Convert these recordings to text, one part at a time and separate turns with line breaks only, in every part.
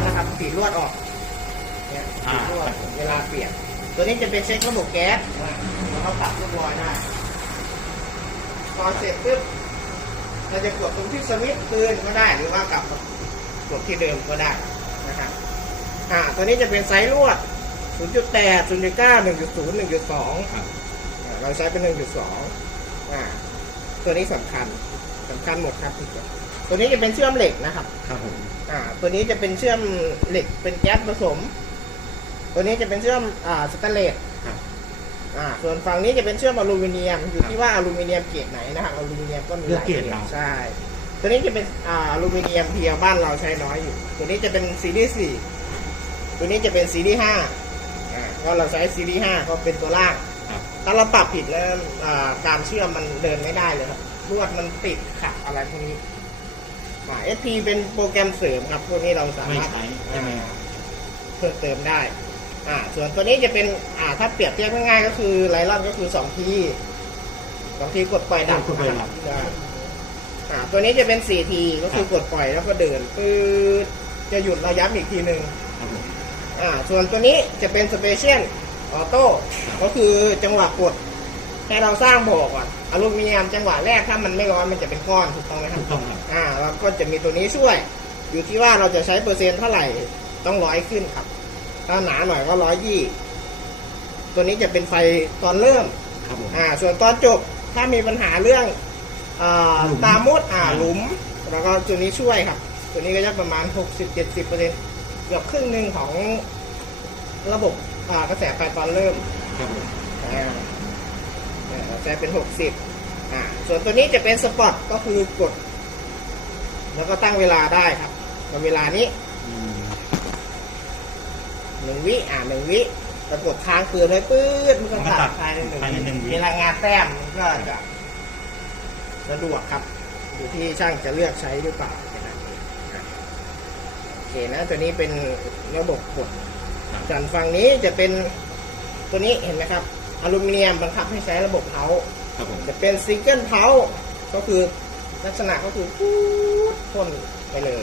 นนะครับปีดลวดออกเนี่ยปีดลวดเวลาเปลี่ยน ตัวนี้จะเป็นเช็คระบบแก๊สแล้วก็ปรับลูกลอยได้พอเสร็จปุ๊บเราจะกดตรงที่สวิตช์คืนก็ได้หรือว่ากลับกดที่เดิมก็ได้นะครับอ่าตัวนี้จะเป็นไซส์ลวด 0.8 0.9 1.0 1.2
เก้า
หนึ่งจุดศูนย์หนึ่งจุดสองเราใช้เป็นหนึ่งจุดสองอ่าตัวนี้สำคัญสำคัญหมดครับพี่ ตัวตัวนี้จะเป็นเชื่อมเหล็กนะครับ
ครับผม
อ่า ตัวนี้จะเป็นเชื่อมเหล็กเป็นแก๊สผสม ตัวนี้จะเป็นเชื่อมอ่าสแตนเลส
ครับ
อ่า ส่วนฝั่งนี้จะเป็นเชื่อมอลูมิเนียม อยู่ที่ว่าอลูมิเนียมเกรดไหนนะครับ อลูมิเนียมก็มีหลาย
เลือกเกรดเรา
ใช่ ตัวนี้จะเป็นอ่าอลูมิเนียมเพียวบ้านเราใช้น้อยอยู่ ตัวนี้จะเป็นซีรีส์สี่ ตัวนี้จะเป็นซีรีส์ห้าอ่าก็เราใช้ซีรีส์ห้าก็เป็นตัวล่าง
ครับ
ถ้าเราปรับผิดแล้วอ่าการเชื่อมมันเดินไม่ได้เลยครับลวดมันติดขัดอะไรพวกนี้ อ่า SP เป็นโปรแกรมเสริมครับ พวกนี้เราสา
ไม่
มารถ
ใช้ใช่ไหมครับ
เพิ่มเติมได้ อ่า ส่วนตัวนี้จะเป็น อ่า ถ้าเปรียบเทียบง่ายๆก็คือไลลอนก็คือสองทีสองทีกดปล่อยดับ
กดปล่อยดับ
ได้อ่า ตัวนี้จะเป็นสี่ทีก็คือกดปล่อยแล้วก็เดินปื๊ดจะหยุดระยับอีกทีหนึ่ง
ครับผม
อ่าส่วนตัวนี้จะเป็นสเปเชียลออโต้ก็คือจังหวะกด ให้เราสร้างบ่อก่อนอลูมิเนียมจังหวะแรกถ้ามันไม่ร้อนมันจะเป็นก้อนถูกต้องไหมครั
ถู
บ
กต้องครับ
อ่าแล้วก็จะมีตัวนี้ช่วย อยู่ที่ว่าเราจะใช้เปอร์เซ็นต์เท่าไหร่ต้องร้อยขึ้นครับ ถ้าหนาหน่อยก็ร้อยยี่ตัวนี้จะเป็นไฟตอนเริ่ม
ครับผม
อ่า ส่วนตอนจบถ้ามีปัญหาเรื่องอ่า
หลุม
ตามดอ่าหลุม แล้วก็ตัวนี้ช่วยครับ ตัวนี้ก็จะประมาณ60-70%เปอร์เซ็นต์เกือบครึ่งหนึ่งของระบบอ่ากระแสไฟตอนเริ่ม
ครับผม
อ่าเอ่อ ใช้เป็นหกสิบอ่าส่วนตัวนี้จะเป็นสปอตก็คือกด แล้วก็ตั้งเวลาได้ครับแล้วเวลานี้
อืม
หนึ่งวิอ่าหนึ่งวิแล้วกดค้างคืนเลยปื๊ดมันก็ตัดภายในหนึ่ง
ภายในหนึ่งวิ
เวลางานแต้มมันก็จะสะดวกครับ อยู่ที่ช่างจะเลือกใช้หรือเปล่าแค่นั้นเองนะโอเคนะตัวนี้เป็นระบบกด
ครับ
ส่วนฝั่งนี้จะเป็นตัวนี้เห็นไหมครับ อลูมิเนียมบังคับให้ใช้ระบบเผา
ครับผม
จะเป็นซิงเกิลเผาก็คือลักษณะก็คือพูดพ่นไปเลย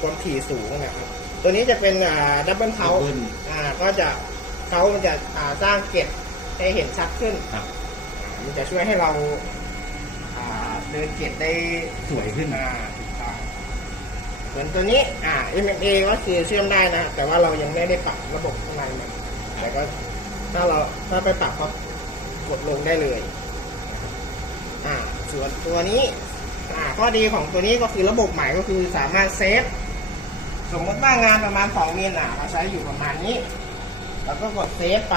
ความถี่สูงนะครับตัวนี้จะเป็นอ่าดับเบิลเผา
ดับเบิ้ล
อ่าก็จะเขามันจะอ่าสร้างเกล็ดให้เห็นชัดขึ้น
ครับ
อ่ามันจะช่วยให้เราอ่าเดินเกล็ดได้
สวยขึ้น
อ่าถูกต้องส่วนตัวนี้อ่า MMA ก็คือเชื่อมได้นะ แต่ว่าเรายังไม่ได้ปรับระบบข้างในมันแต่ก็ ถ้าเราถ้าไปปรับก็กดลงได้เลยอ่าส่วนตัวนี้อ่าข้อดีของตัวนี้ก็คือระบบใหม่ก็คือสามารถเซฟสมมติว่างานประมาณ2มิลอะเราใช้อยู่ประมาณนี้แล้วก็กดเซฟไป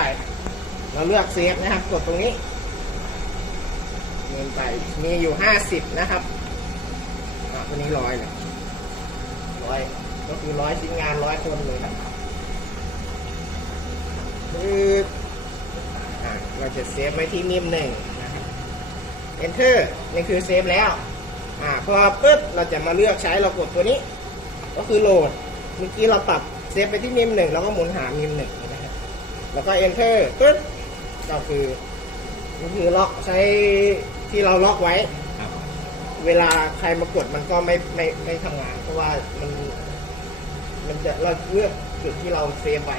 เราเลือกเซฟนะครับ กดตรงนี้เงินไปมีอยู่ห้าสิบนะครับอ่าตัวนี้ร้อยเลยร้อยก็คือร้อยชิ้นงานร้อยคนเลยนะคือ เราจะเซฟไว้ที่นิ่มหนึ่งนะครับ enter นี่คือเซฟแล้วอ่าพอปุ๊บเราจะมาเลือกใช้เรากดตัวนี้ ก็คือโหลดเมื่อกี้เราปรับเซฟไปที่มิมหนึ่งแล้วก็หมุนหามิมหนึ่งนะครับแล้วก็ enter ปึ๊บก็คือก็คือล็อกใช้ที่เราล็อกไว้
ครับ
เวลาใครมากดมันก็ไม่ไม่ไม่ทำงาน เพราะว่ามัน มันจะเราเลือกจุดที่เราเซฟไว้